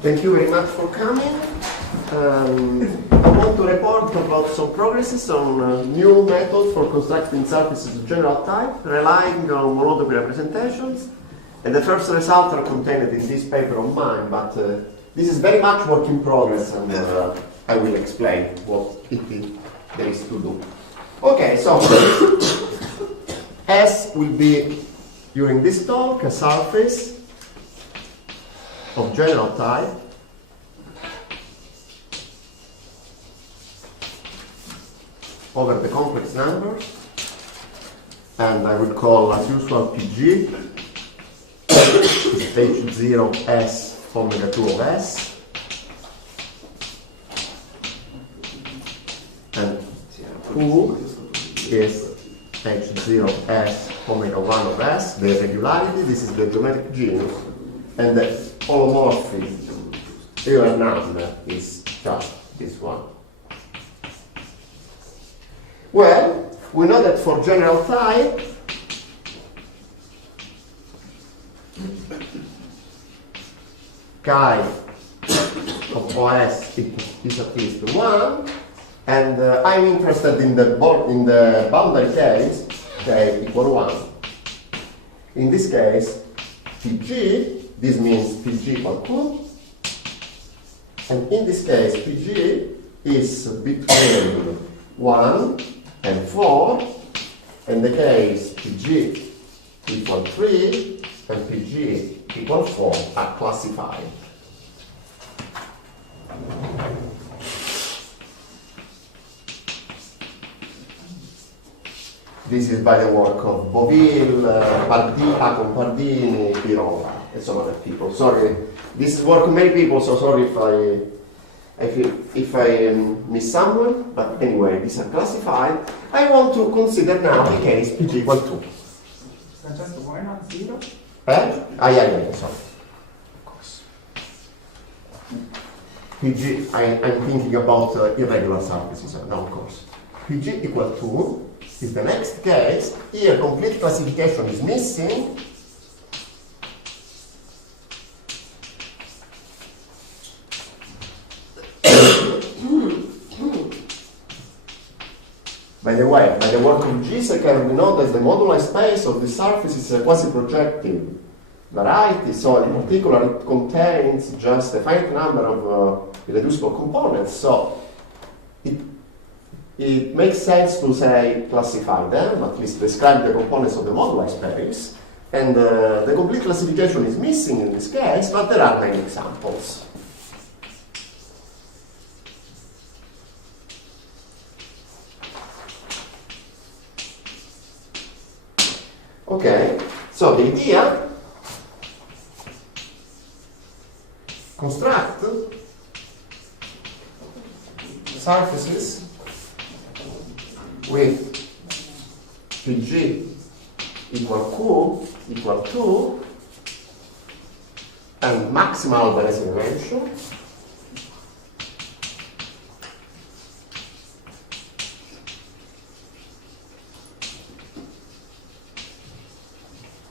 Thank you very much for coming. I want to report about some progresses on new methods for constructing surfaces of general type, relying on monodromy representations. And the first results are contained in this paper of mine, but this is very much work in progress, and I will explain what there is to do. Okay, so S will be, during this talk, a surface of general type over the complex numbers, and I will call, as usual, PG H0S omega 2 of S, and Q is H0S omega 1 of S, the regularity, this is the geometric genus, and the holomorphism, here none is just this one. Well, we know that for general type, chi of OS is at least 1, and I'm interested in the boundary case, J equal 1. In this case, PG, this means PG equal 2, and in this case, PG is between 1 and 4, and the case PG equal 3 and PG equal 4 are classified. This is by the work of Boville, Pardini, Pirola, and some other people. Sorry, this is work of many people, so sorry if I miss someone, but anyway, these are classified. I want to consider now the case PG equal 2. Francesco, why not 0? Yeah, sorry. Of course. PG, I'm thinking about irregular surfaces, no, of course. PG equal 2 is the next case. Here, complete classification is missing. By the way, by the work of Giesecke, we know that the moduli space of the surface is a quasi-projective variety, so in particular it contains just a finite number of irreducible components, so it makes sense to say classify them, at least describe the components of the moduli space, and the complete classification is missing in this case, but there are many examples. Okay, so the idea, construct surfaces with PG equal Q equal 2 and maximal Algebraic dimension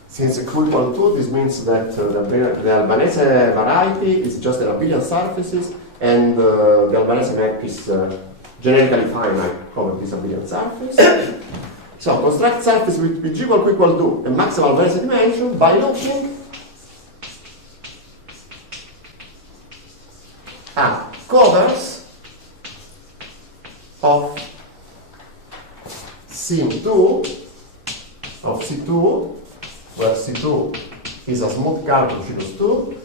since Q equal 2, this means that the Albanese variety is just an abelian surfaces, and the Albanese map is generically finite over this abelian surface. So construct surface with PG equal Q equal 2 and maximal Albanese dimension by looking at covers of Sim2 of C2, where C2 is a smooth curve of genus 2,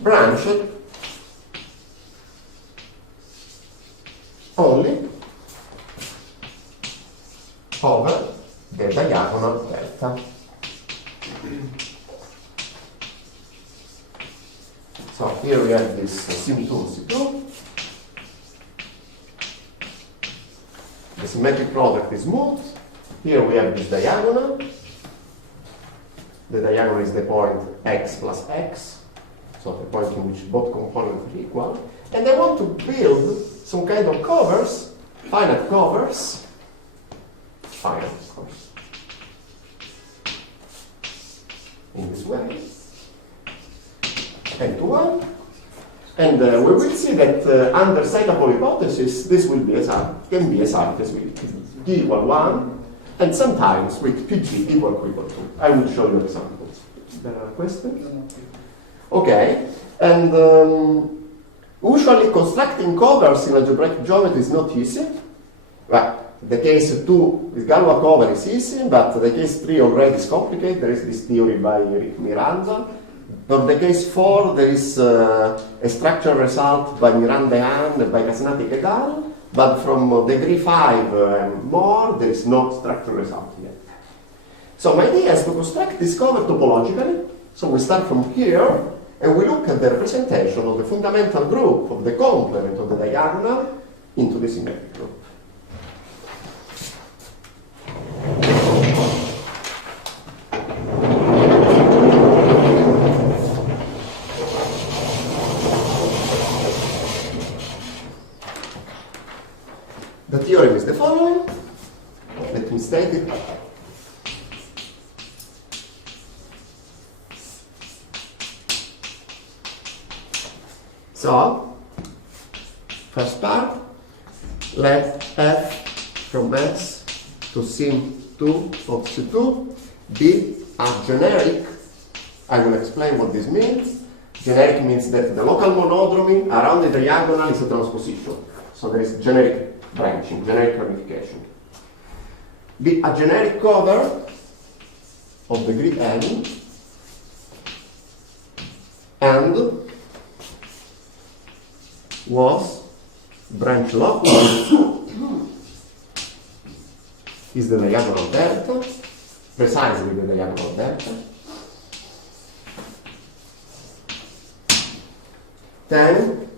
branched only over the diagonal delta. So here we have this Sim2 C2. The symmetric product is smooth. Here we have this diagonal. The diagonal is the point x plus x, so the point in which both components are equal. And I want to build some kind of covers, finite covers, finite of course, in this way, n to 1. And we will see that under cyclical hypothesis, this will be can be exact with d equal 1, and sometimes with pg equal to 2. I will show you examples. There are questions? Okay, and usually constructing covers in algebraic geometry is not easy. Well, the case 2 with Galois cover is easy, but the case 3 already is complicated. There is this theory by Miranda. For the case 4, there is a structural result by Miranda and by Casnati et al. But from degree 5 and more, there is no structural result yet. So my idea is to construct this cover topologically. So we start from here, and we look at the representation of the fundamental group of the complement of the diagonal into the symmetric group. The theorem is the following. Let me state it. So, first part, let f from S to sim2 of C2 be a generic. I will explain what this means. Generic means that the local monodromy around the diagonal is a transposition. So there is generic branching, generic ramification. Be a generic cover of degree n and was branch locus is the diagonal delta, precisely the diagonal delta. Then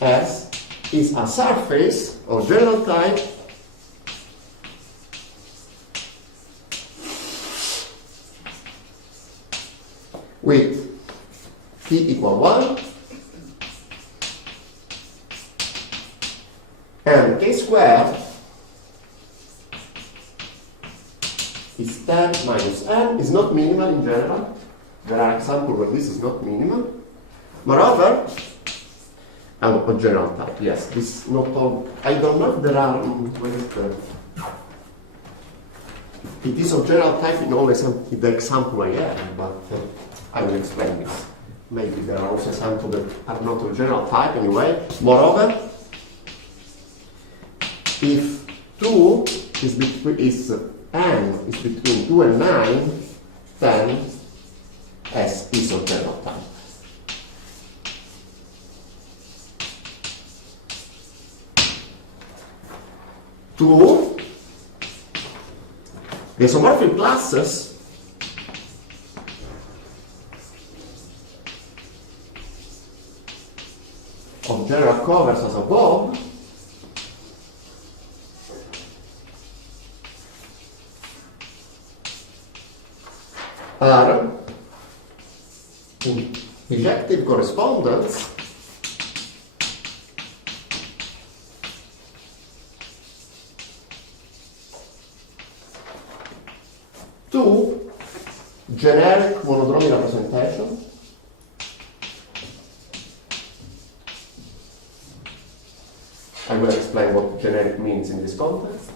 S is a surface of general type with t equal 1 and k squared is 10 minus n, is not minimal in general. There are examples where this is not minimal. Moreover, of general type, yes, this is not all. I don't know if there are, where is the, it is of general type in all the example I have, but I will explain this. Maybe there are also examples that are not of general type anyway. Moreover, if 2 is n is between 2 and 9, then S is of general type. Two, the isomorphic classes of general covers as above are in bijective correspondence to generic monodromy representation I will explain what generic means in this context.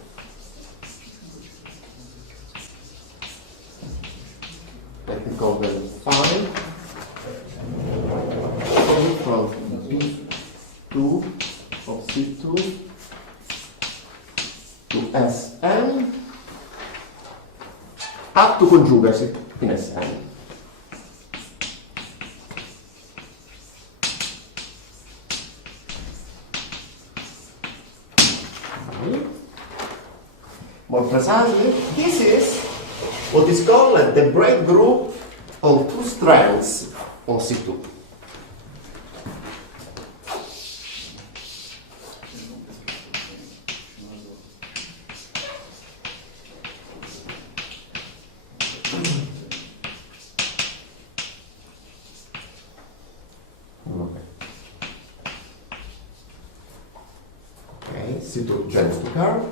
Let me call them phi from B2 of C2 to Sn up to conjugacy in Sn. More precisely, this is what is called the break group on two strands on C2. Okay, C2 joins to curve.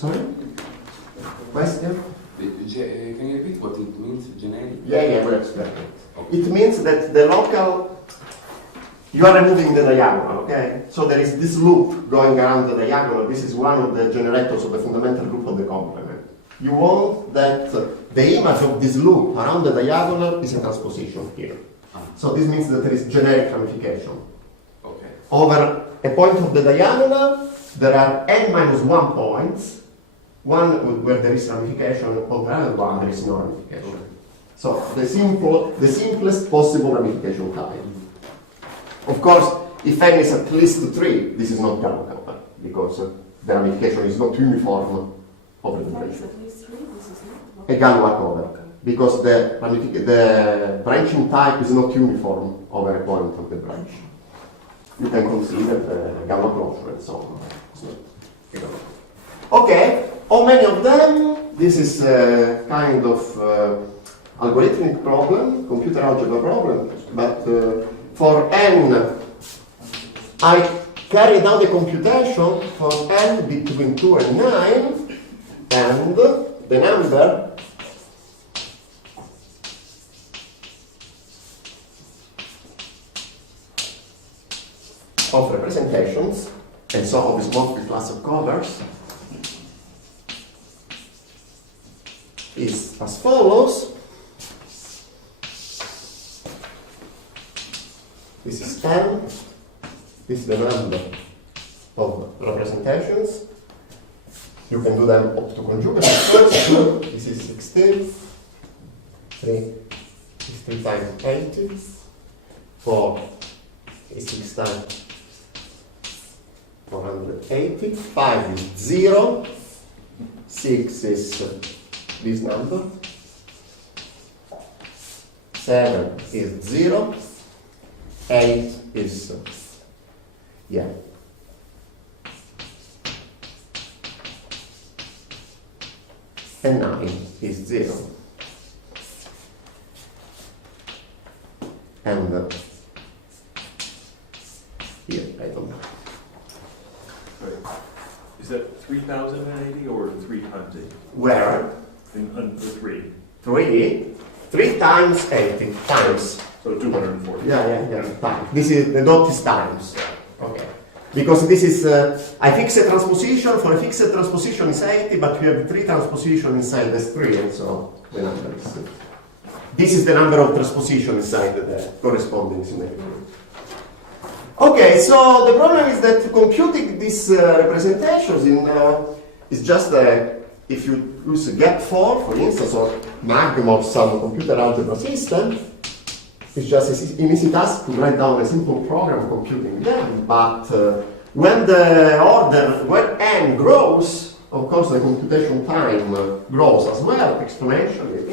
Sorry? Question? Can you repeat what it means, generic? Yeah, we'll explain it. It means that the local, you are removing the diagonal, okay? So there is this loop going around the diagonal. This is one of the generators of the fundamental group of the complement. You want that the image of this loop around the diagonal is a transposition here. So this means that there is generic ramification. Okay. Over a point of the diagonal, there are n minus 1 points. One where there is ramification, on the other one there is no ramification. Okay. So the simplest possible ramification type. Of course, if n is at least 3, this is not Galois cover, because the ramification is not uniform over the branch. At least 3, this is not. A Galois cover, because the branching type is not uniform over a point of the branch. You can consider the Galois closure and so on. It's not a Galois cover. Okay, how many of them? This is a kind of algorithmic problem, computer algebra problem, but for n, I carried out the computation for n between 2 and 9, and the number of representations, and so of this multiple class of covers, is as follows. This is 10. This is the number of representations. You can do them up to conjugate first. This is 16. 3 is 3 times 80. 4 is 6 times 480. 5 is 0. 6 is this number. 7 is 0. 8 is, yeah. And 9 is 0. And here, I don't know. Right. Is that 3,080 or 3 times 80? Where? In 3. 3 times 80 times. So 240. Yeah, times. This is the dot is times. Okay. Because this is, I fix a transposition, for a fixed transposition is 80, but we have 3 transpositions inside this 3, and so the number is. This is the number of transpositions inside the corresponding symmetry. Okay, so the problem is that computing these representations is just if you use a gap 4, for instance, or magma of some computer algebra system, it's just an easy task to write down a simple program computing them, but when n grows, of course the computation time grows as well, exponentially.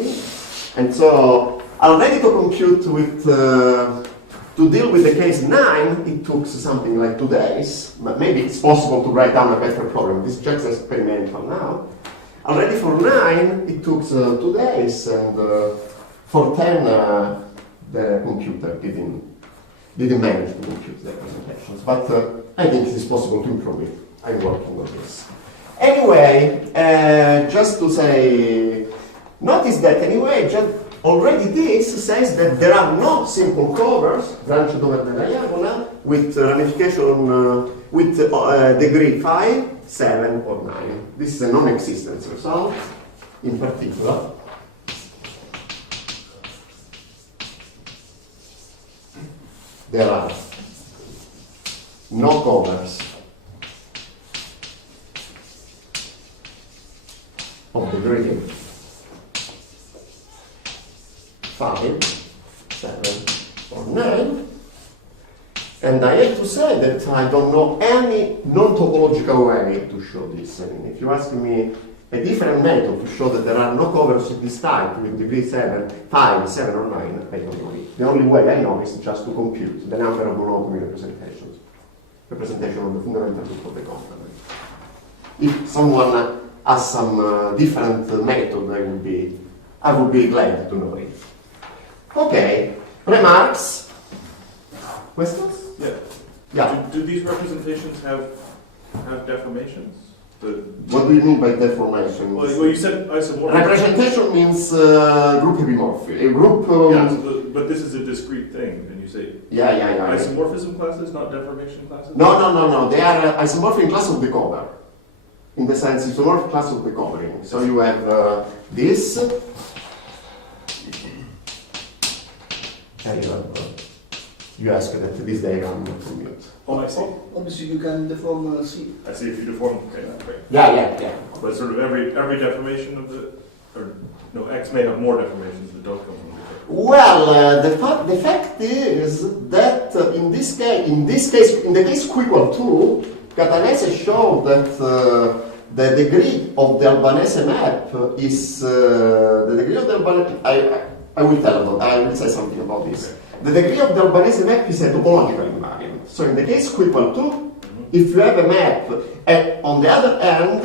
And so, already to compute with, to deal with the case 9, it took something like 2 days, but maybe it's possible to write down a better program. This is just experimental now. Already for 9, it took 2 days, and for 10, the computer didn't manage to compute the representations. But I think it is possible to improve it. I'm working on this. Anyway, just to say, notice that anyway, just already this says that there are no simple covers branched over the diagonal with ramification with degree 5, 7, or 9. This is a non-existence result in particular. There are no covers of degree 5, 7, or 9, and I have to say that I don't know any non-topological way to show this. I mean, if you ask me a different method to show that there are no covers of this type with degree 7, 5, 7, or 9, I don't know it. The only way I know is just to compute the number of monodromy representations, representation of the fundamental group of the complement. If someone has some different method, I would be glad to know it. Okay, remarks? Questions? Yeah. Yeah. Do these representations have deformations? What do you mean by deformation? Well, you said isomorphism. Representation means group epimorphy. A group. Yeah, but this is a discrete thing, and you say Yeah. isomorphism classes, not deformation classes. No. They are isomorphic class of the cover. In the sense, isomorphic class of the covering. So you have this. And you ask that this diagram not commute. Oh, I see. Obviously, you can deform C. I see. If you deform, okay, great. Yeah. But sort of every deformation of the, or no, X may have more deformations that don't come from the K. Well, the fact is that in the case Q equal 2, Catanese showed that the degree of the Albanese map is the degree of the Albanese. I will say something about this. The degree of the Albanese map is a topological invariant. So in the case Q equal 2, if you have a map, and on the other hand,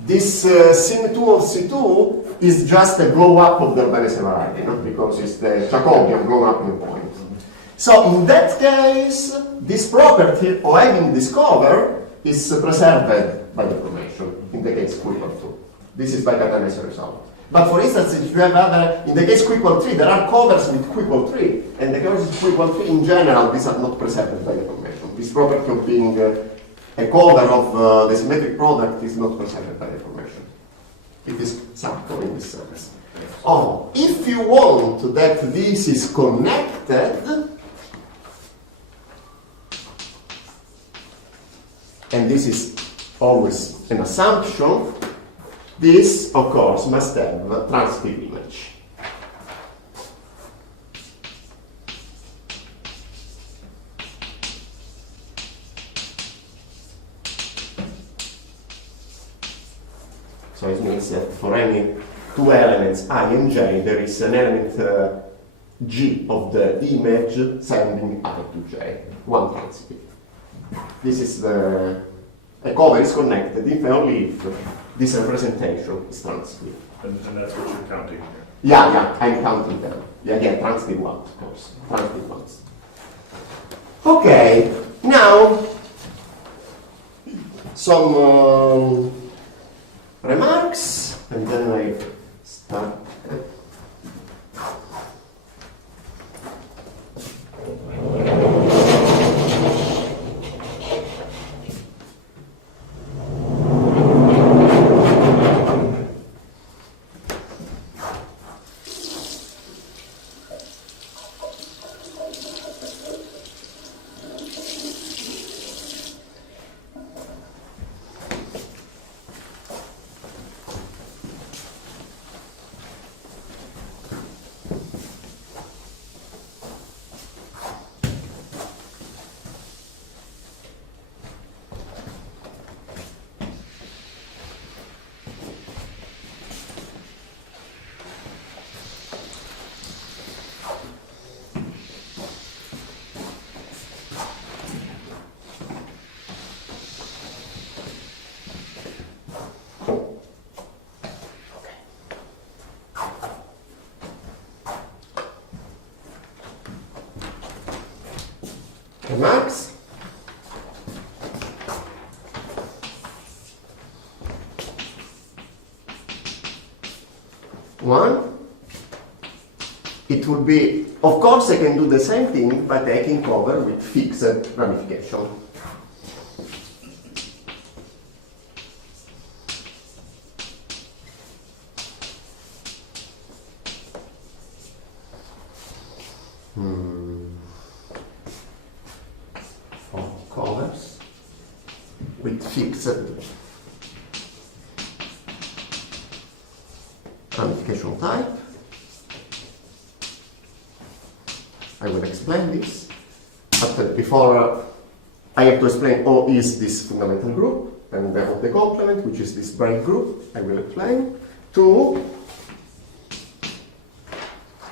this sim2 of C2 is just a blow up of the Albanese variety, not because it's the Jacobian blow up in point. So in that case, this property of having this cover is preserved by deformation in the case Q equal 2. This is by Catanese result. But for instance, if you have in the case Q equal 3, there are covers with Q equal 3, and the covers with Q equal 3 in general, these are not preserved by deformation. This property of being a cover of the symmetric product is not preserved by deformation. It is subtle in this sense. Oh, if you want that this is connected, and this is always an assumption, this, of course, must have a transitive image. So it means that for any two elements, I and j, there is an element g of the image sending I to j, one transitive. This is a cover is connected if and only if this representation is transitive. And that's what you're counting here. Yeah, I'm counting them. Yeah, transitive ones, of course. Transitive ones. Okay, now some remarks, and then I start. Remarks? One, it would be, of course I can do the same thing by taking cover with fixed ramification. Covers with fixed ramification type. I will explain this, but before I have to explain O is this fundamental group, and of the complement, which is this break group, I will explain. Two,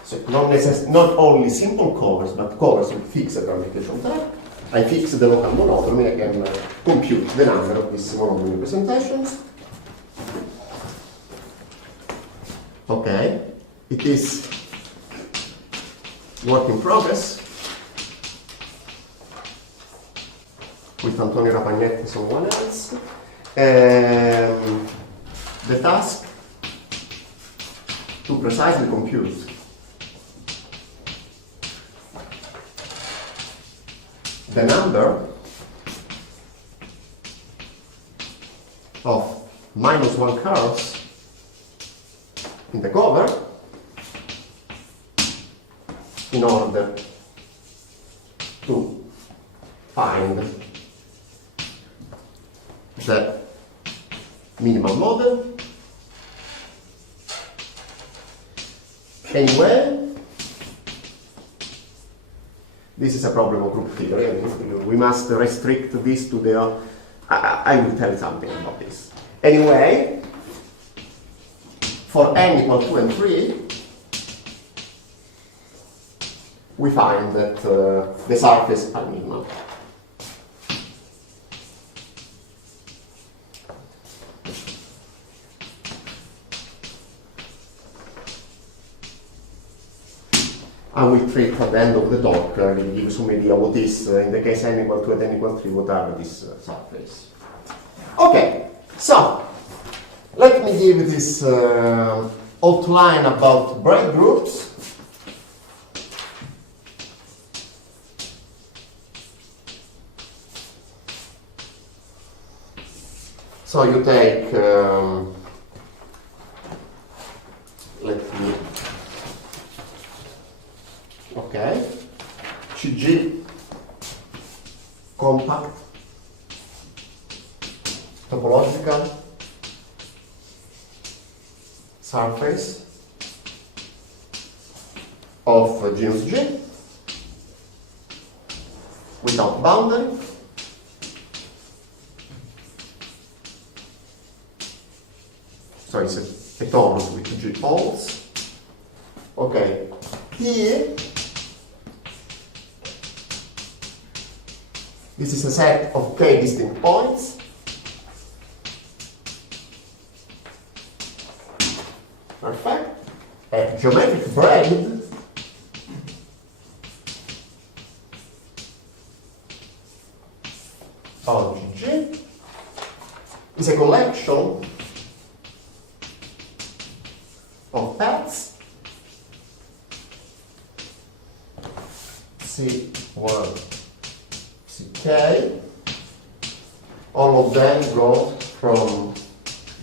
so not only simple covers, but covers with fixed ramification type. I fix the local monodromy, I can compute the number of these monodromy representations. Okay, it is work in progress with Antonio Rapagnetti and someone else. the task to precisely compute the number of -1 curves in the cover in order to find the minimal model. Anyway, this is a problem of group theory, and we must restrict this to the. I will tell you something about this. Anyway, for n equal 2 and 3, we find that the surfaces are minimal. I will treat at the end of the talk, I will give you some idea what is, in the case n equal 2 and n equal 3, what are these surfaces. Okay, so let me give this outline about braid groups. So you take, let me, okay, CG compact topological surface of genus G without boundary. So it's a torus with G poles. Okay, here this is a set of k distinct points. Perfect. A geometric braid of G is a collection of paths C1, Ck. All of them go from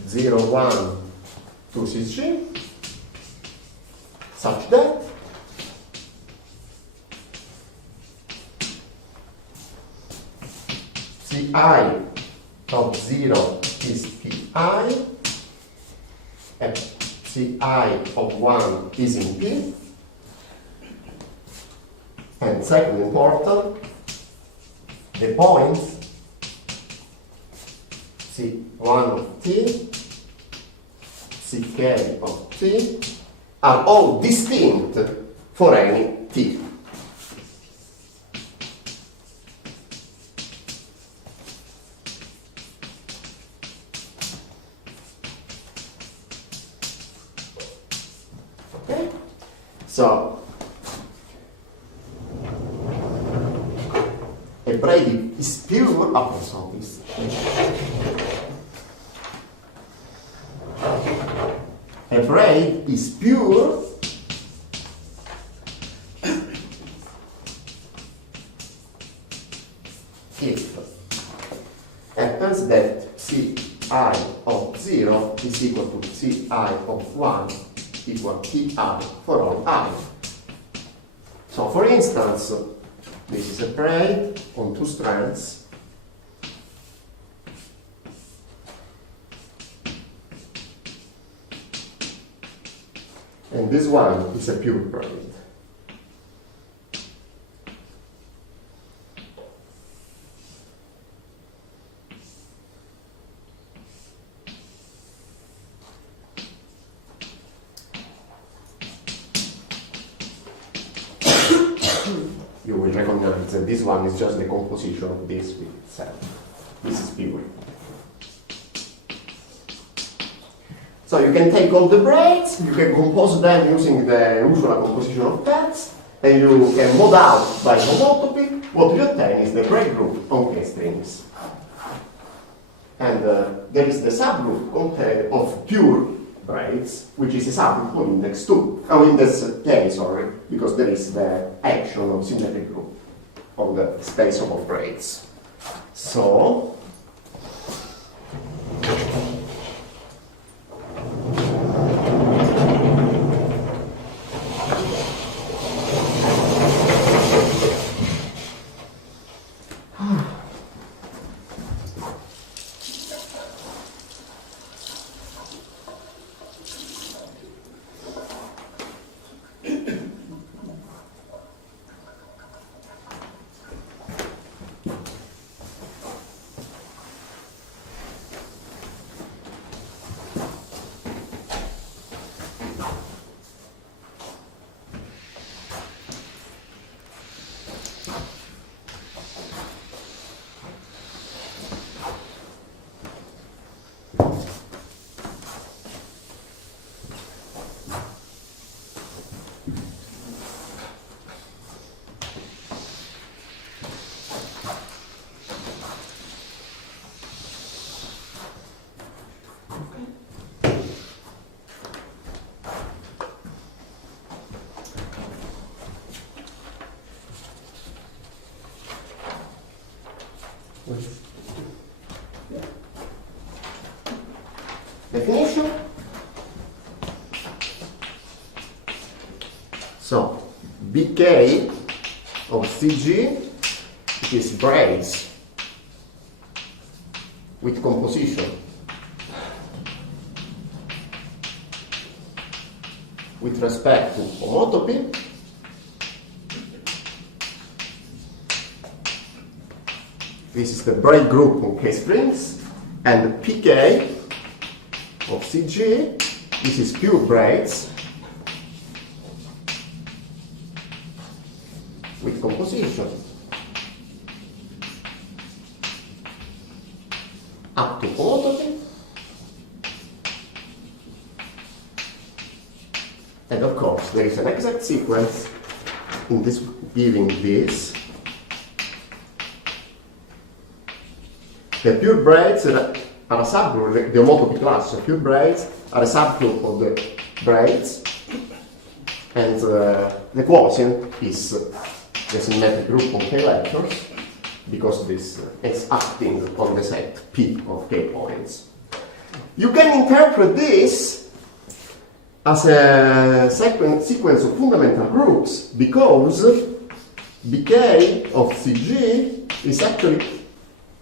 0, 1 to Cg, such that Ci of 0 is Pi, and Ci of 1 is in P. And second important, the points C1 of T, Ck of T are all distinct for any T. Okay? So, a braid is pure approximates. A braid is pure if happens that Ci of 0 is equal to Ci of 1 equal Pi for all I. So for instance, this is a braid on 2 strands. And this one is a pure braid. You will recognize that this one is just the composition of this with itself. This is pure. So you can take all the braids, you can compose them using the usual composition of paths, and you can mod out by homotopy. What you obtain is the braid group on K strings. And there is the subgroup of pure braids, which is a subgroup of index 2. Oh, index k, sorry, because there is the action of symmetric group on the space of all braids. So, definition. So, BK of CG is braids with composition with respect to homotopy this is the braid group on K-springs, and PK of CG, this is pure braids with composition up to homotopy, and of course there is an exact sequence in this giving this. The pure braids are a subgroup, the homotopy class, so pure braids are a subgroup of the braids, and the quotient is the symmetric group of K vectors, because this is acting on the set P of K points. You can interpret this as a sequence of fundamental groups, because BK of CG is actually,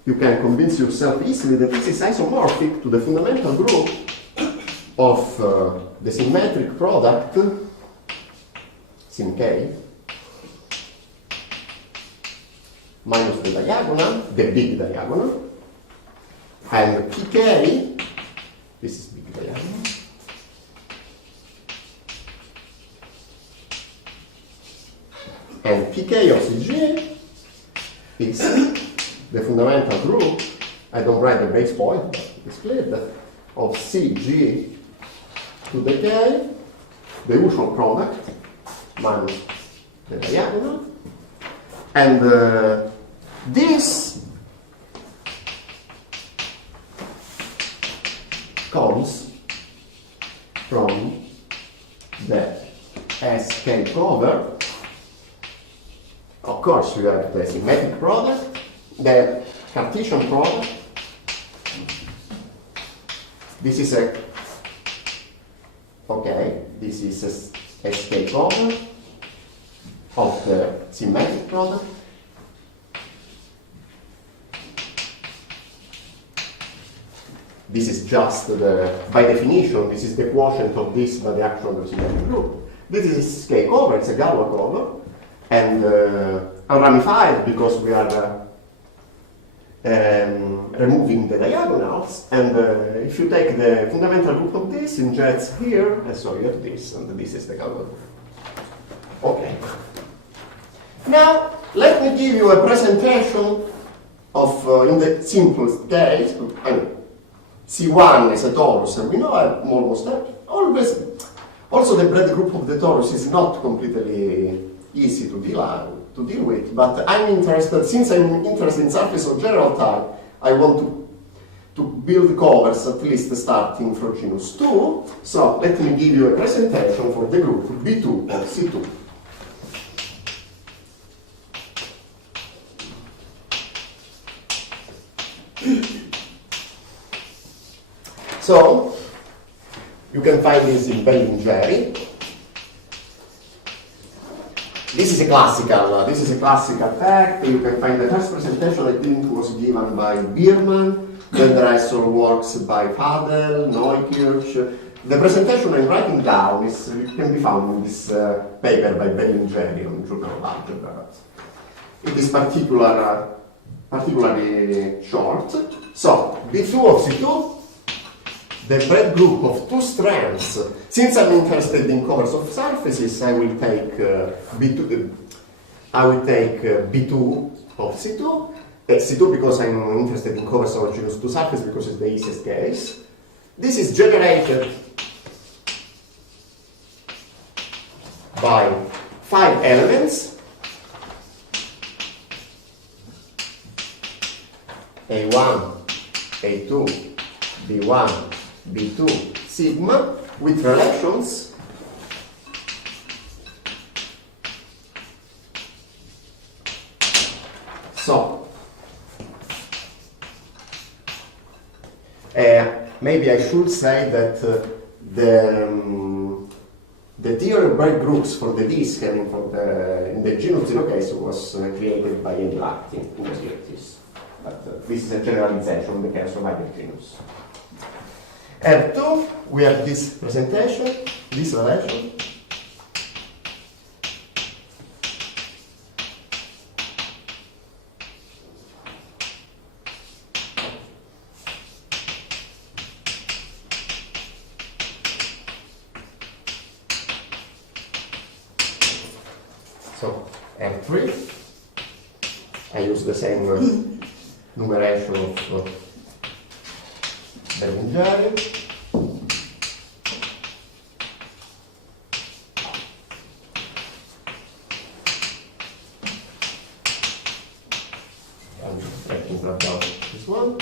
you can convince yourself easily that this is isomorphic to the fundamental group of the symmetric product sim K minus the diagonal, the big diagonal, and PK, this is big diagonal, and PK of CG is the fundamental group, I don't write the base point, but it's clear that of CG to the K, the usual product minus the diagonal, and this comes from the SK cover. Of course, you have the symmetric product, the Cartesian product. This is a, okay, this is a SK cover of the symmetric product. This is just the, by definition, this is the quotient of this by the action of the symmetric group. This is SK cover, it's a Galois cover, and unramified because we are removing the diagonals, and if you take the fundamental group of this in jets here, so you have this, and this is the Galois group. Okay. Now, let me give you a presentation of, in the simplest case, C1 is a torus, and we know I'm almost there. Always, also the braid group of the torus is not completely easy to deal with, but I'm interested, since I'm interested in surface of general type, I want to build covers at least starting from genus 2. So let me give you a presentation for the group B2 of C2. So you can find this in Bellingheri. This is a classical fact. You can find the first presentation I think was given by Biermann, then the rest of works by Fadel, Neukirch. The presentation I'm writing down can be found in this paper by Bellingheri on Journal of Algebra. It is particularly short. So, B2 of C2, the bread group of two strands. Since I'm interested in covers of surfaces, I will take B2 of C2. C2 because I'm interested in covers of genus 2 surface because it's the easiest case. This is generated by 5 elements. A1, A2, B1, B2, sigma, with relations so maybe I should say that the theory of bread groups for the disk having in the genus 0 case was created by Emil Actin in the 30s. But this is a generalization in the case of other genus. R2, we have this presentation, this relation. So, R3, I use the same numeration of Bellingheri. I'm just taking that out this one.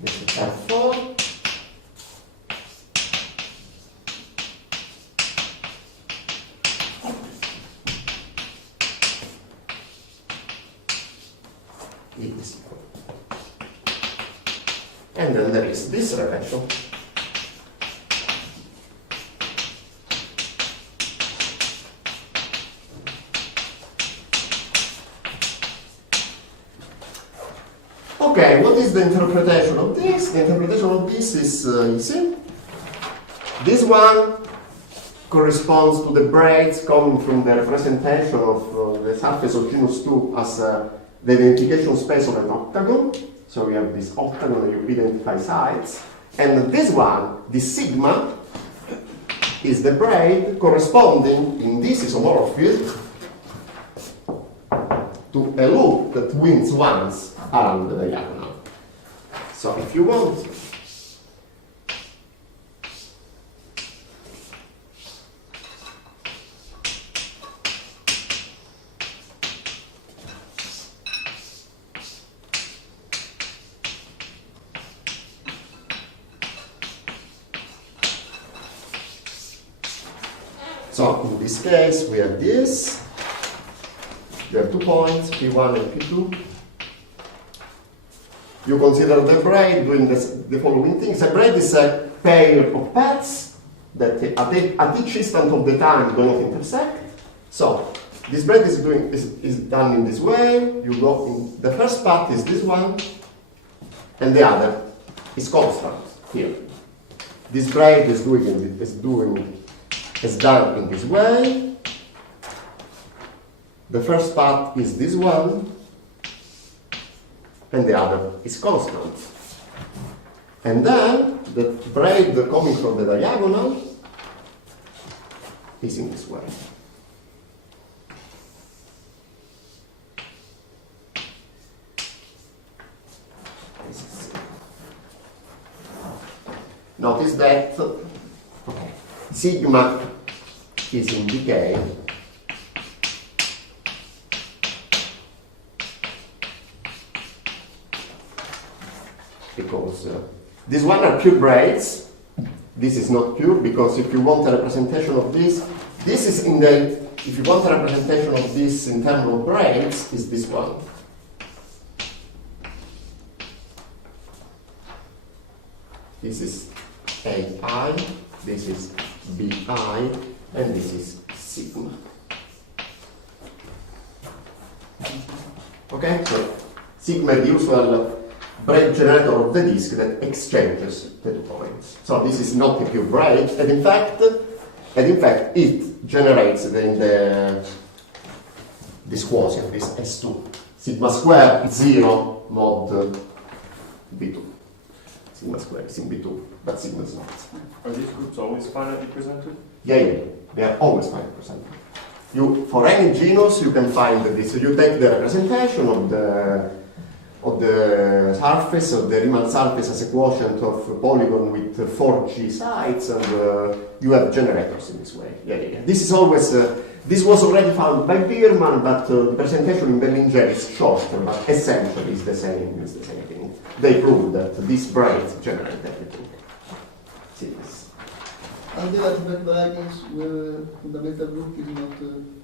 This is F4. Is equal. And then there is this relation. Okay, what is the interpretation of this? The interpretation of this is easy. This one corresponds to the braids coming from the representation of the surface of genus 2 as the identification space of an octagon. So we have this octagon and you identify sides. And this one, this sigma, is the braid corresponding in this isomorphism to a loop that wins once around the diagonal. So if you want, so in this case we have this. You have 2 points, P1 and P2. You consider the braid doing the following things. A braid is a pair of paths that at each instant of the time do not intersect. So this braid is done in this way. You go in the first path is this one, and the other is constant here. This braid is done in this way. The first part is this one, and the other is constant. And then the braid coming from the diagonal is in this way. notice that sigma is in decay because these one are pure braids. This is not pure because if you want a representation of this is in the, if you want a representation of this in terms of braids, is this one. This is AI, this is BI, and this is sigma. Okay, so sigma is the usual braid generator of the disk that exchanges the 2 points. So this is not a pure braid, and in fact it generates this quotient, this S2. Sigma square is 0 mod B2. Sigma square is in B2, but sigma is not. Are these groups always finitely presented? Yeah, they are always 5%. For any genus, you can find this. You take the representation of the surface, of the Riemann surface as a quotient of a polygon with 4G sides, and you have generators in this way. Yeah. This is always, this was already found by Biermann, but the presentation in Berlinger is shorter, but essentially it's the same thing. They proved that these braids generate everything. See this. Are there algebraic varieties where fundamental group is not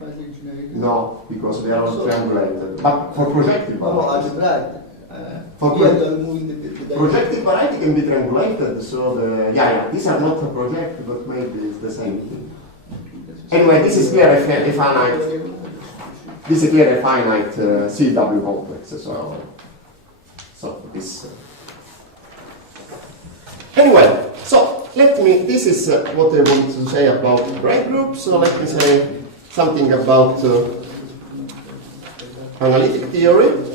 finitely generated? No, because they are all triangulated. But for projective No, varieties. algebraic. For Here they are moving the projective variety can be triangulated, so these are not a project, but maybe it's the same thing. Anyway, this is clearly a finite. This is clearly a finite CW complex. So this. Anyway, so this is what I want to say about braid groups. So let me say something about analytic theory.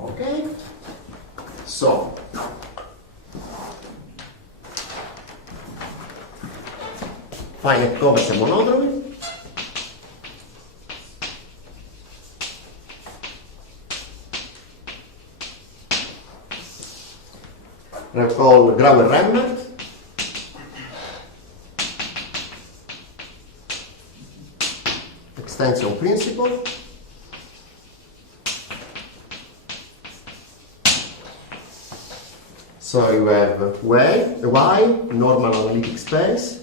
Okay, so finite covers a monodromy. Recall Grauer-Remmert. Extension principle. So you have Y, normal analytic space.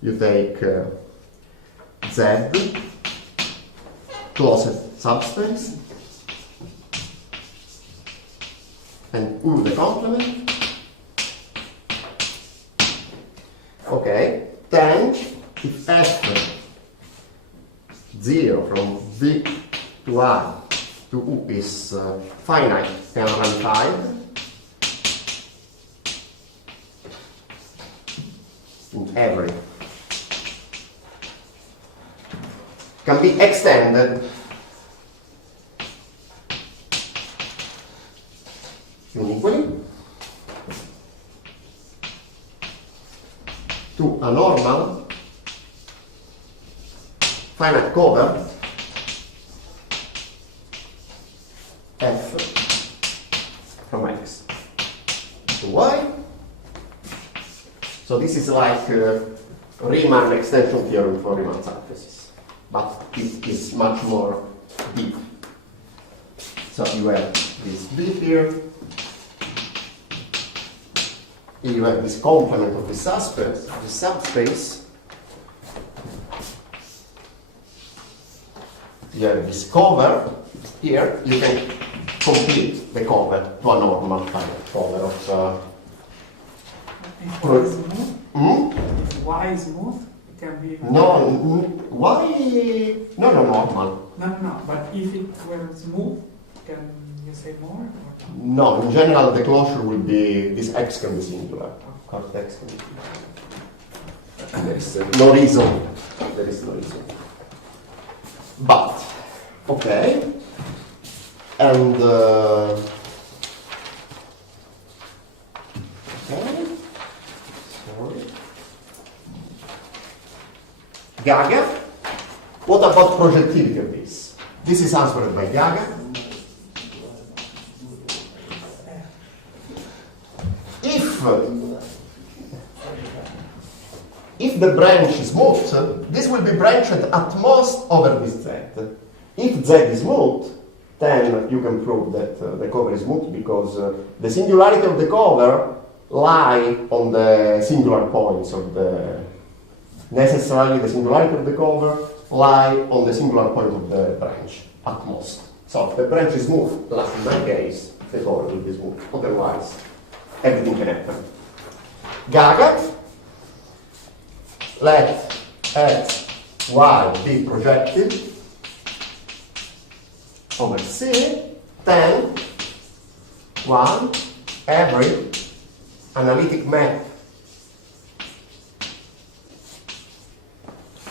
You take Z, closed subspace, and U the complement. Okay, then if F 0 from V to I to U is finite and ramified in every can be extended uniquely to a normal finite cover F from X to Y. So this is like Riemann extension theorem for Riemann surfaces, but it is much more deep. So you have this B here, you have this complement of the subspace, you have this cover here, you can complete the cover to a normal kind of cover of If Y is smooth, hmm? if Y is smooth, it can be. Why? No, normal. No. But if it were smooth, can you say more? Or? No, in general, the closure will be this X can be singular. Of course, X can be singular. There is no reason. There is no reason. But, okay. And, okay. Sorry. Gaga. What about projectivity of this? This is answered by Gaga. If the branch is smooth, this will be branched at most over this Z. If Z is smooth, then you can prove that the cover is smooth because the singularity of the cover lie on the singular points of the necessarily the singularity of the cover lie on the singular point of the branch at most. So if the branch is smooth, like in my case, the cover will be smooth. Otherwise, everything can happen. Gaga, let X, Y be projected over C, then 1, every analytic map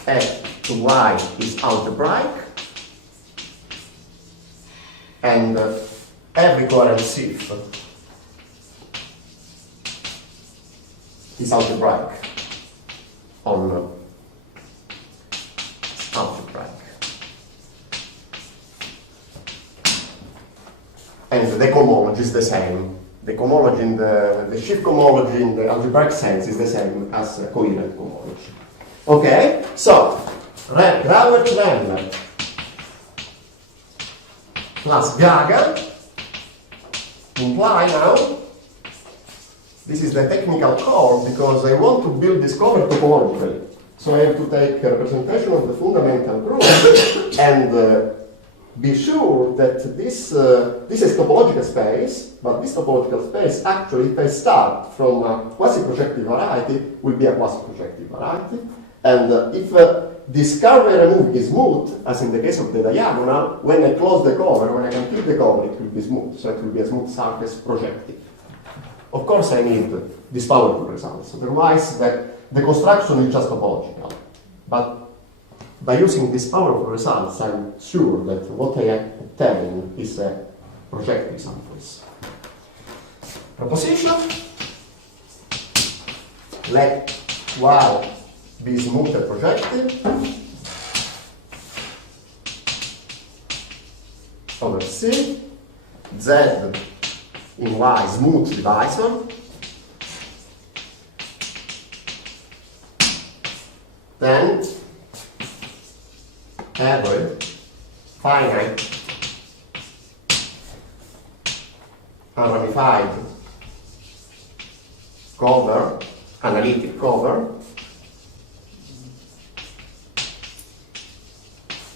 X to Y is algebraic, and every coherent sieve is algebraic on algebraic. And the cohomology is the same. The cohomology in the shift cohomology in the algebraic sense is the same as coherent cohomology. Okay, so Grauer-Klemmer plus Gaga imply now, this is the technical core because I want to build this cover topologically. So I have to take a representation of the fundamental group and be sure that this is topological space, but this topological space actually, if I start from a quasi-projective variety, will be a quasi-projective variety. And if this curve I remove is smooth, as in the case of the diagonal, when I close the cover, when I complete the cover, it will be smooth. So it will be a smooth surface projective. Of course, I need these powerful results. Otherwise, the construction is just topological. But by using these powerful results, I'm sure that what I obtain is a projective surface. Proposition. Let Y be smooth and projective over C. Z in Y smooth divisor. Then every finite unramified cover, analytic cover,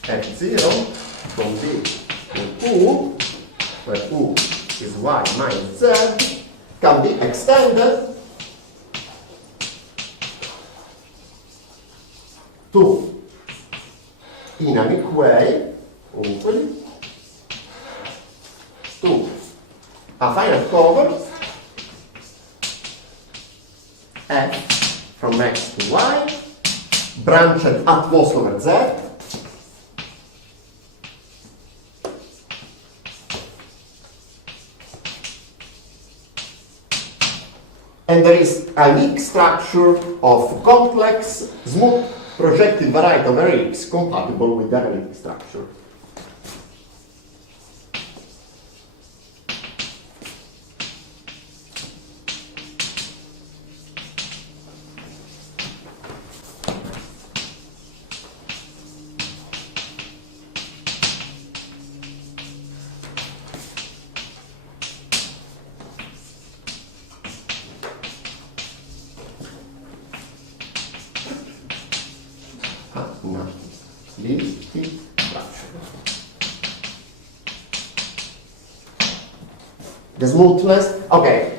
F0 from B to U, where U is Y minus Z, can be extended to, in an equal way, equally, to a finite cover F from X to Y, branched at most over Z, and there is a mixed structure of complex, smooth, projective variety over X compatible with the analytic structure. No. Lifted structure. The smoothness, okay.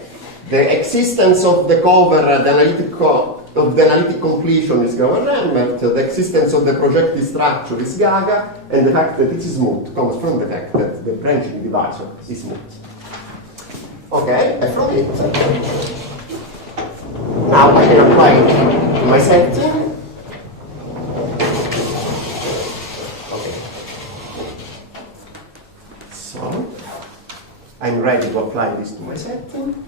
The existence of the cover, the analytic completion is Gamma-Remmert, the existence of the projective structure is Gaga, and the fact that it is smooth comes from the fact that the branching divisor is smooth. Okay, and from it, now I can apply it to my setting. Okay. So, I'm ready to apply this to my setting.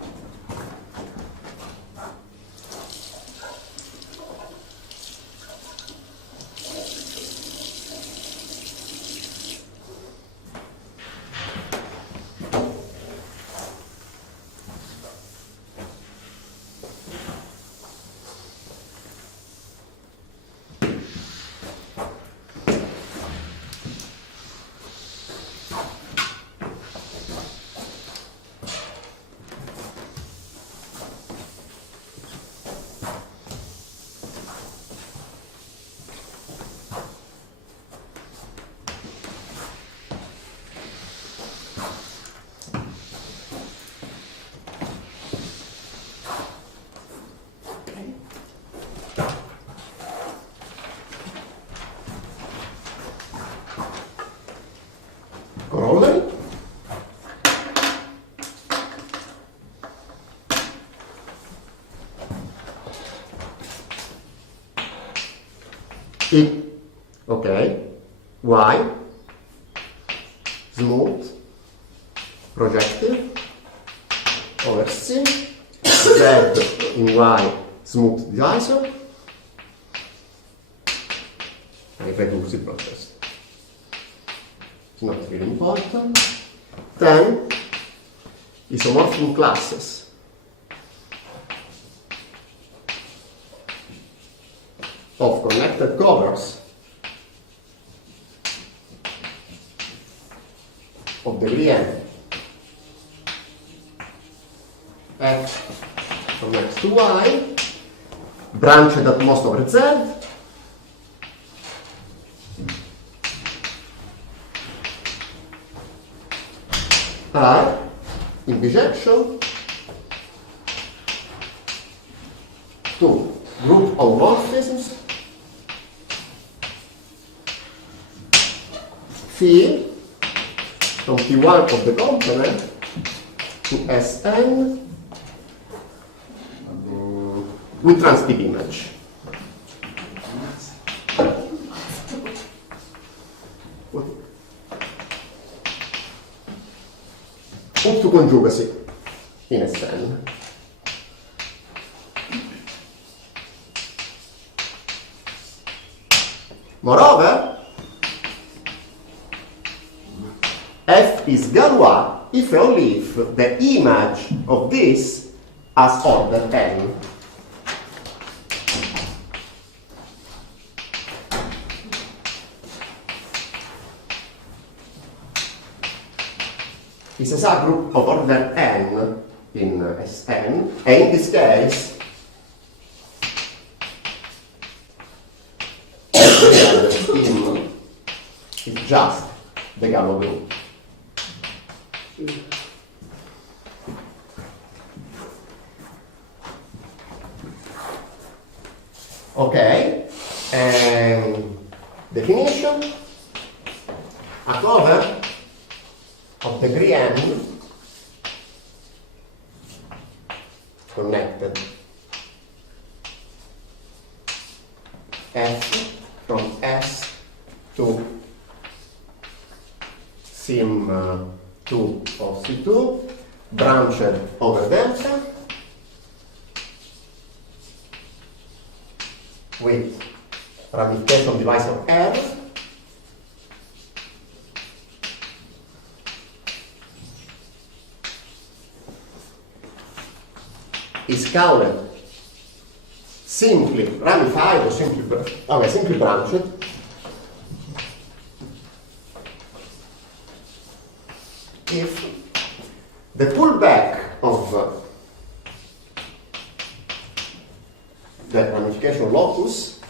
Corollary. Okay. Y. Smooth. Projective. Over C. Z in Y. Smooth divisor. Reduce the process. It's not really important. Then, isomorphic classes. Of connected covers of degree n. X from X to Y, branched at most over Z, are in bijection to group of morphisms phi from T1 of the complement to Sn with transpit image. Up to conjugacy in Sn. Moreover, F is Galois if and only if the image of this has order n. It's a subgroup of order n in Sn, and in this case, the scheme is just the Galois group. Okay, and definition, a cover of degree n connected F from S to sim 2 of C2, branched over delta with ramification divisor R is called simply ramified or simply branched if the pullback of the ramification locus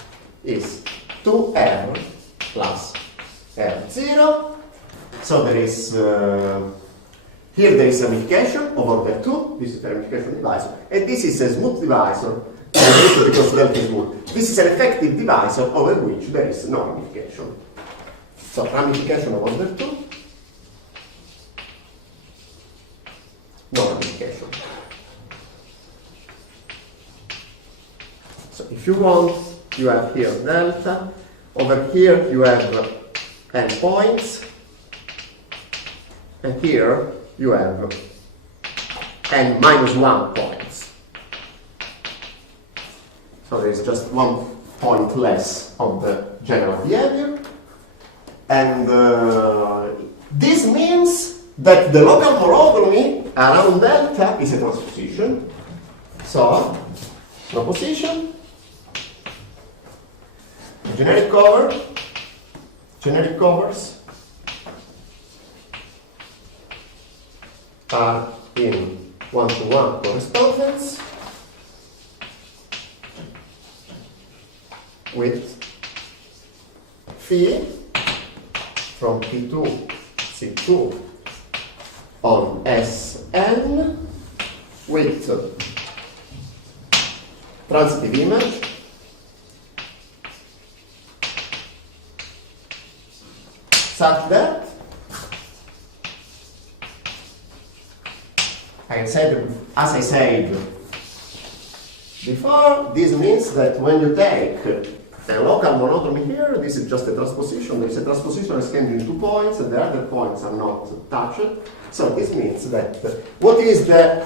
is 2R plus R0. So there is, here there is ramification of order 2, this is the ramification divisor, and this is a smooth divisor, because delta is smooth. This is an effective divisor over which there is no ramification. So ramification of order 2, no ramification. So if you want, you have here delta, over here you have n points, and here you have n minus 1 points. So there is just 1 point less of the general behavior. And this means that the local monodromy around delta is a transposition. So, proposition, generic covers are in one-to-one correspondence with phi from P2 C2 on Sn with transitive image such that as I said before, this means that when you take a local monodromy here, this is just a transposition. There is a transposition exchanging 2 points, and the other points are not touched. So this means that what is the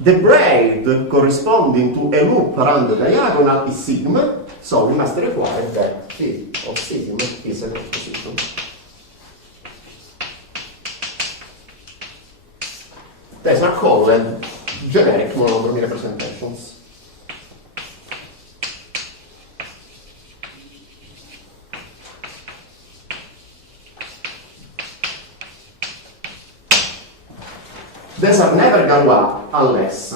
braid corresponding to a loop around the diagonal is sigma. So we must require that phi of sigma is a transposition. These are called generic monodromy representations. These are never Galois unless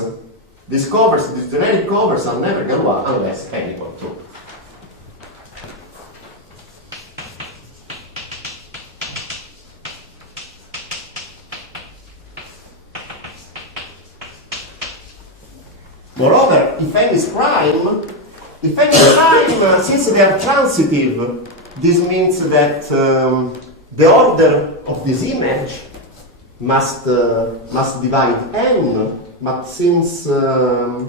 these generic covers are never Galois unless n equal to. Moreover, if n is prime, since they are transitive, this means that the order of this image must divide n, but since that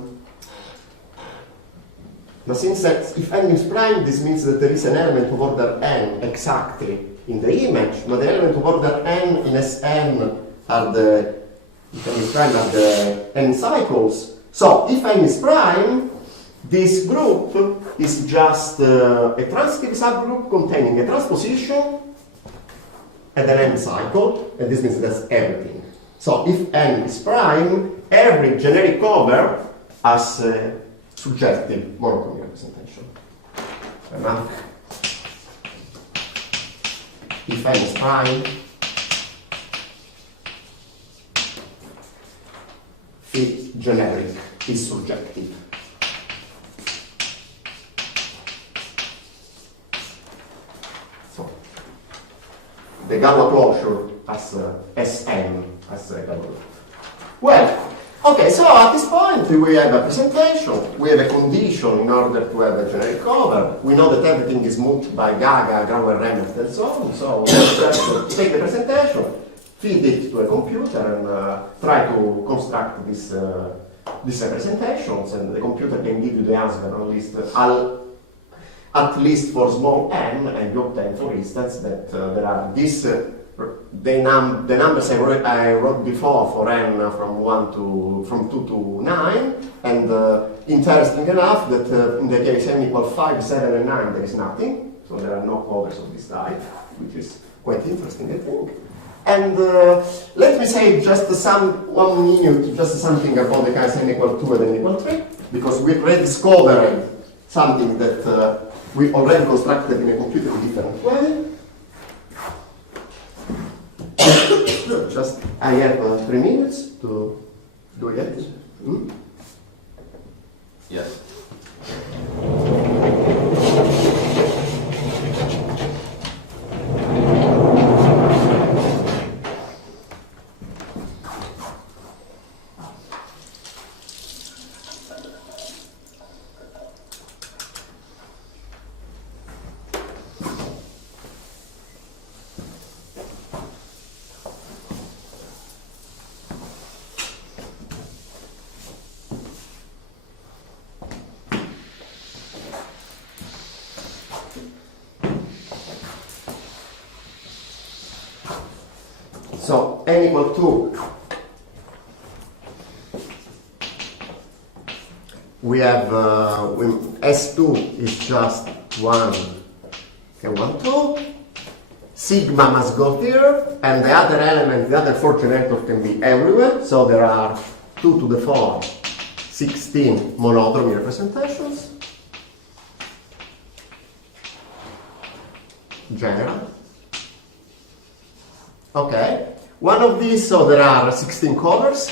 if n is prime, this means that there is an element of order n exactly in the image, but the element of order n in Sn are the, if n is prime, are the n cycles. So if n is prime, this group is just a transitive subgroup containing a transposition and an n cycle, and this means that's everything. So if n is prime, every generic cover has a subjective monodromy representation. Enough. If n is prime, phi generic is subjective. So the Galois closure as Sn as a Galois. Well, okay, so at this point we have a presentation, we have a condition in order to have a generic cover. We know that everything is moved by Gaga, Grauer, Remmert, and so on. So we just take the presentation, feed it to a computer, and try to construct these representations, and the computer can give you the answer at least for small n, and you obtain, for instance, that there are these the numbers I wrote before for n from 2 to 9, and interesting enough that in the case n equals 5, 7, and 9 there is nothing, so there are no covers of this type, which is quite interesting, I think. And let me say just 1 minute, just something about the case n equal 2 and n equal 3, because we already discovered something that we already constructed in a completely different way. Just, I have 3 minutes to do it. Yes. So n equal to, we have S2 is just 1 and 1, 2. Sigma must go here, and the other element, the other 4 generators can be everywhere. So there are 2 to the 4, 16 monodromy representations. General. Okay. One of these, so there are 16 covers.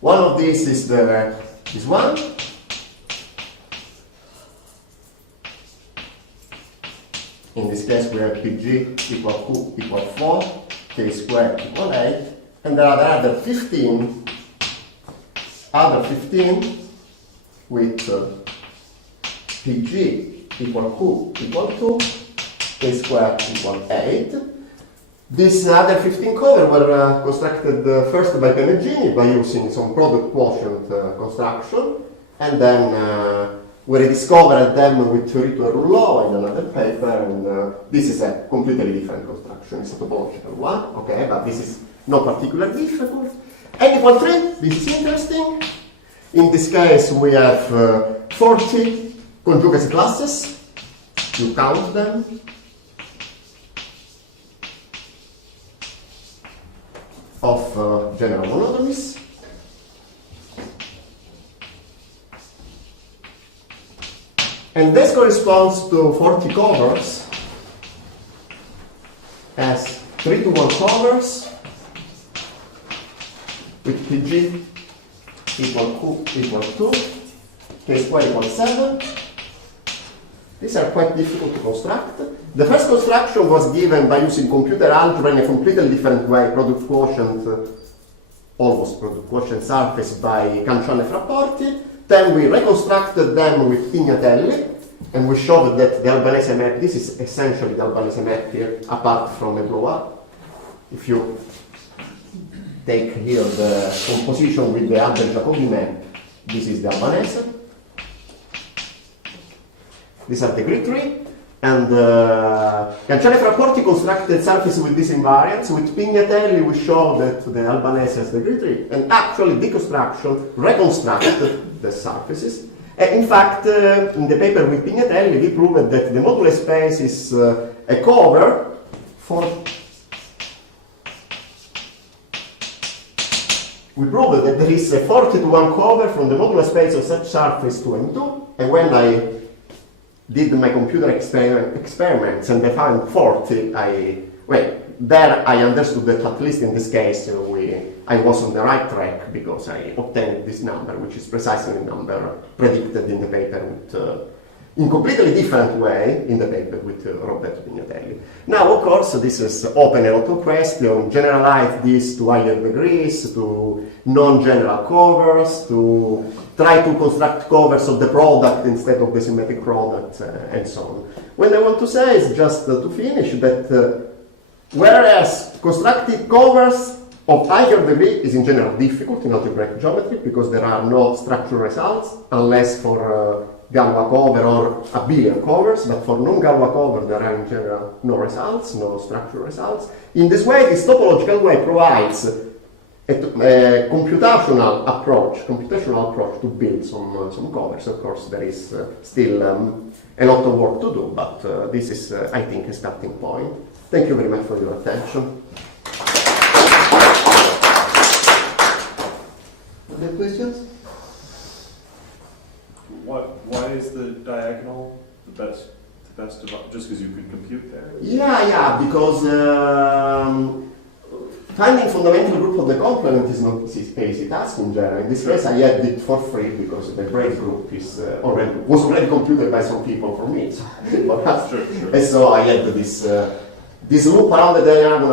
One of these is this one. In this case, we have PG equal Q equal 4, K squared equal 8, and there are the other 15 with PG equal Q equal 2, K squared equal 8. These other 15 covers were constructed first by Penegini by using some product quotient construction, and then we rediscovered them with Fiorito and Rouleau in another paper, and this is a completely different construction. It's a topological one, okay, but this is not particularly difficult. N equal 3, this is interesting. In this case, we have 40 conjugacy classes. You count them. Of general monodromies. And this corresponds to 40 covers as 3 to 1 covers with PG equal Q equal 2, K squared equal 7. These are quite difficult to construct. The first construction was given by using computer algebra in a completely different way, product quotient, almost product quotient surface by Cancian and Rapporti. Then we reconstructed them with Pignatelli, and we showed that the Albanese map, this is essentially the Albanese map here, apart from a blow-up. If you take here the composition with the other Jacobi map, this is the Albanese. These are the grid tree. And Cancian and Rapporti constructed surfaces with these invariants. With Pignatelli, we showed that the Albanese has the grid tree, and actually deconstruction reconstructed the surfaces. And in fact, in the paper with Pignatelli, we proved that the modular space is a cover for. We proved that there is a 40 to 1 cover from the modular space of such surface to M2, and when I did my computer experiments and I found 40, there I understood that at least in this case I was on the right track, because I obtained this number, which is precisely the number predicted in the paper with, in completely different way in the paper with Roberto Pignatelli. Now, of course, this is open a lot of questions, generalize this to higher degrees, to non-general covers, to try to construct covers of the product instead of the symmetric product, and so on. What I want to say is just to finish that whereas constructed covers of higher degree is in general difficult in algebraic geometry, because there are no structural results unless for Galois cover or abelian covers, but for non-Galois cover there are in general no results, no structural results. In this way, this topological way provides a computational approach to build some covers. Of course, there is still a lot of work to do, but this is, I think, a starting point. Thank you very much for your attention. Other questions? Why is the diagonal the best of, just because you can compute there? Yeah, because finding fundamental group of the complement is not an easy task in general. In this case, I had it for free because the braid group was already computed by some people for me. Sure. And so I had this loop around the diagonal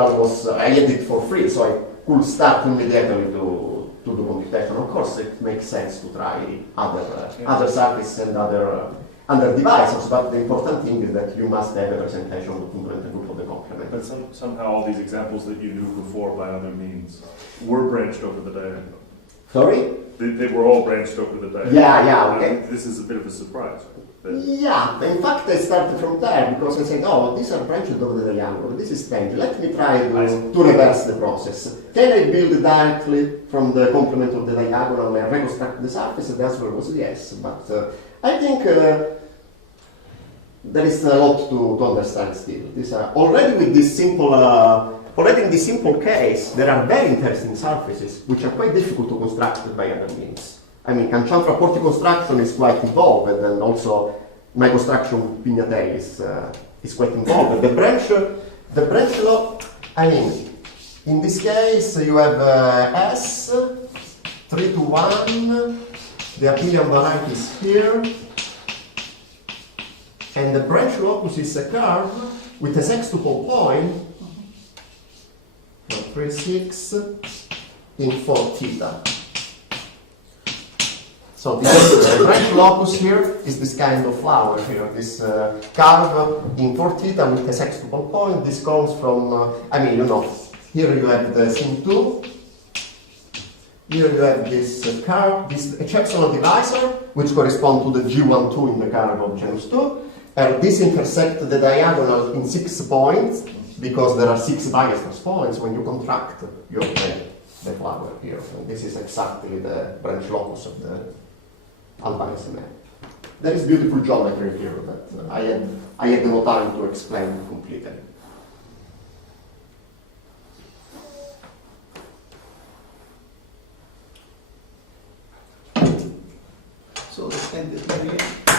I had it for free, so I could start immediately to do computation. Of course, it makes sense to try other surfaces and other devices, but the important thing is that you must have a representation of the fundamental group of the complement. But somehow all these examples that you knew before by other means were branched over the diagonal. Sorry? They were all branched over the diagonal. Yeah, okay. This is a bit of a surprise. That- Yeah, in fact I started from there because I said, oh, these are branched over the diagonal, this is strange, let me try to reverse the process. Can I build directly from the complement of the diagonal and reconstruct the surface? The answer was yes, but I think there is a lot to understand still. Already with this simple, already in this simple case, there are very interesting surfaces which are quite difficult to construct by other means. I mean, Cancian-Fraporti construction is quite involved, and also my construction with Pignatelli is quite involved. The branch law, I mean, in this case you have S, 3 to 1, the Apelian variety is here, and the branch locus is a curve with a sextuple point, 3, 6, in 4 theta. So this branch locus here is this kind of flower here, this curve in 4 theta with a sextuple point. This comes from, I mean, you know, here you have the sin 2, here you have this curve, this exceptional divisor, which corresponds to the G12 in the curve of genus 2. And this intersects the diagonal in 6 points, because there are 6 bias points when you contract, you obtain the flower here. And this is exactly the branch locus of the Albanian cement. There is beautiful geometry here, but I had no time to explain completely. So let's end it here.